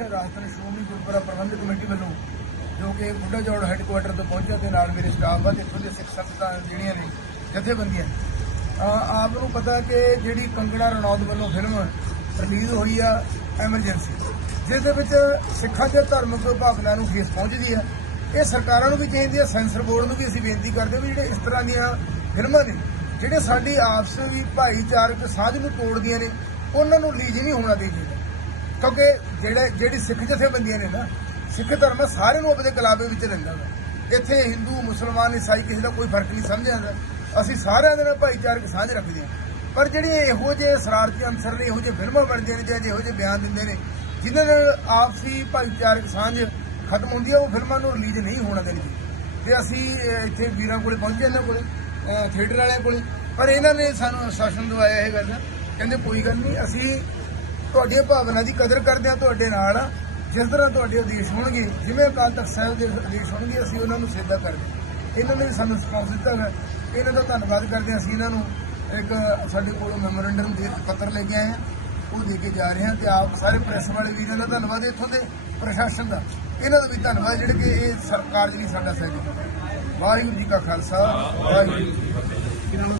Rajasthan Shiromani Gurdwara Prabandhak committee ਵੱਲੋਂ ਜੋ ਕਿ ਬੁੱਢਾ ਜੋੜ ਹੈੱਡਕੁਆਟਰ ਤੋਂ ਪਹੁੰਚਿਆ ਤੇ ਨਾਲ ਮੇਰੇ ਸਟਾਫ ਆ, ਤੇ ਇੱਥੋਂ ਦੇ ਸਿੱਖ ਸੰਗਤਾਂ ਜਿਹੜੀਆਂ ਨੇ, ਜਥੇਬੰਦੀਆਂ ਆਪ ਨੂੰ ਪਤਾ ਕਿ ਜਿਹੜੀ ਕੰਗਣਾ ਰਣੌਤ ਵੱਲੋਂ ਫਿਲਮ ਰਿਲੀਜ਼ ਹੋਈ ਆ ਐਮਰਜੈਂਸੀ ਜਿਸ ਦੇ ਵਿੱਚ ਸਿੱਖਾਂ ਦੇ ਧਾਰਮਿਕ ਭਾਵਨਾ ਨੂੰ ਠੇਸ ਪਹੁੰਚਦੀ ਆ। ਇਹ ਸਰਕਾਰਾਂ ਨੂੰ ਵੀ ਚਾਹੀਦੀ ਆ, ਸੈਂਸਰ ਬੋਰਡ ਨੂੰ ਵੀ ਅਸੀਂ ਬੇਨਤੀ ਕਰਦੇ ਵੀ ਜਿਹੜੇ ਇਸ ਤਰ੍ਹਾਂ ਦੀਆਂ ਫਿਲਮਾਂ ਨੇ, ਜਿਹੜੇ ਸਾਡੀ ਆਪਸ ਵੀ ਭਾਈਚਾਰਕ ਸਾਂਝ ਨੂੰ ਤੋੜਦੀਆਂ ਨੇ, ਉਹਨਾਂ ਨੂੰ ਰਿਲੀਜ਼ ਨਹੀਂ ਹੋਣਾ ਚਾਹੀਦਾ ਕਿਉਂਕਿ ਜਿਹੜੇ ਜਿਹੜੀ ਸਿੱਖ ਜਥੇਬੰਦੀਆਂ ਨੇ ਨਾ, ਸਿੱਖ ਧਰਮ ਸਾਰਿਆਂ ਨੂੰ ਆਪਣੇ ਕਲਾਬੇ ਵਿੱਚ ਰਹਿੰਦਾ ਵਾ। ਇੱਥੇ ਹਿੰਦੂ, ਮੁਸਲਮਾਨ, ਈਸਾਈ ਕਿਸੇ ਦਾ ਕੋਈ ਫ਼ਰਕ ਨਹੀਂ ਸਮਝਿਆ ਜਾਂਦਾ। ਅਸੀਂ ਸਾਰਿਆਂ ਦੇ ਨਾਲ ਭਾਈਚਾਰਕ ਸਾਂਝ ਰੱਖਦੇ ਹਾਂ। ਪਰ ਜਿਹੜੇ ਇਹੋ ਜਿਹੇ ਸ਼ਰਾਰਤੀ ਅੰਸਰ ਨੇ, ਇਹੋ ਜਿਹੇ ਫਿਲਮਾਂ ਬਣਦੀਆਂ ਨੇ ਜਾਂ ਇਹੋ ਜਿਹੇ ਬਿਆਨ ਦਿੰਦੇ ਨੇ, ਜਿਨ੍ਹਾਂ ਨਾਲ ਆਪਸੀ ਭਾਈਚਾਰਕ ਸਾਂਝ ਖਤਮ ਹੁੰਦੀ ਹੈ ਉਹ ਫਿਲਮਾਂ ਨੂੰ ਰਿਲੀਜ਼ ਨਹੀਂ ਹੋਣਾ ਦੇਣੀ ਤੇ ਅਸੀਂ ਇੱਥੇ ਵੀਰਾਂ ਕੋਲੇ ਪਹੁੰਚੇ ਇਹਨਾਂ ਕੋਲੇ ਥੀਏਟਰ ਵਾਲਿਆਂ ਕੋਲੇ। ਪਰ ਇਹਨਾਂ ਨੇ ਸਾਨੂੰ ਆਸ਼ਵਾਸਨ ਦਵਾਇਆ ਇਹ ਗੱਲ ਕਹਿੰਦੇ ਕੋਈ ਗੱਲ ਨਹੀਂ, ਅਸੀਂ ਤੁਹਾਡੀਆਂ ਭਾਵਨਾ ਦੀ ਕਦਰ ਕਰਦੇ ਹਾਂ ਤੁਹਾਡੇ ਨਾਲ। ਆ। ਜਿਸ ਤਰ੍ਹਾਂ ਤੁਹਾਡੇ ਆਦੇਸ਼ ਹੋਣਗੇ, ਜਿਵੇਂ ਅਕਾਲ ਤਖਤ ਸਾਹਿਬ ਦੇ ਆਦੇਸ਼ ਹੋਣਗੇ, ਅਸੀਂ ਉਹਨਾਂ ਨੂੰ ਸਿੱਧਾ ਕਰਦੇ ਹਾਂ। ਇਹਨਾਂ ਨੇ ਸਾਨੂੰ ਸਪੋਰਟ ਦਿੱਤਾ ਹੈ। ਇਹਨਾਂ ਦਾ ਧੰਨਵਾਦ ਕਰਦੇ ਹਾਂ ਅਸੀਂ ਇਹਨਾਂ ਨੂੰ। ਇੱਕ ਸਾਡੇ ਕੋਲ ਮੈਮੋਰੈਂਡਮ ਦੇ ਪੱਤਰ ਲੈ ਕੇ ਆਏ ਹਾਂ। ਉਹ ਦੇ ਕੇ ਜਾ ਰਹੇ ਹਾਂ ਤੇ ਆਪ ਸਾਰੇ ਪ੍ਰੈਸ ਵਾਲੇ ਵੀਰਾਂ ਦਾ ਧੰਨਵਾਦ ਇੱਥੋਂ ਦੇ ਪ੍ਰਸ਼ਾਸਨ ਦਾ। ਇਹਨਾਂ ਦਾ ਵੀ ਧੰਨਵਾਦ ਜਿਹੜੇ ਕਿ ਇਹ ਸਰਕਾਰ ਜਿਹੜੀ ਸਾਡਾ ਸਹਿਯੋਗ ਵਾਹਿਗੁਰੂ ਜੀ ਕਾ ਖਾਲਸਾ, ਵਾਹਿਗੁਰੂ ਜੀ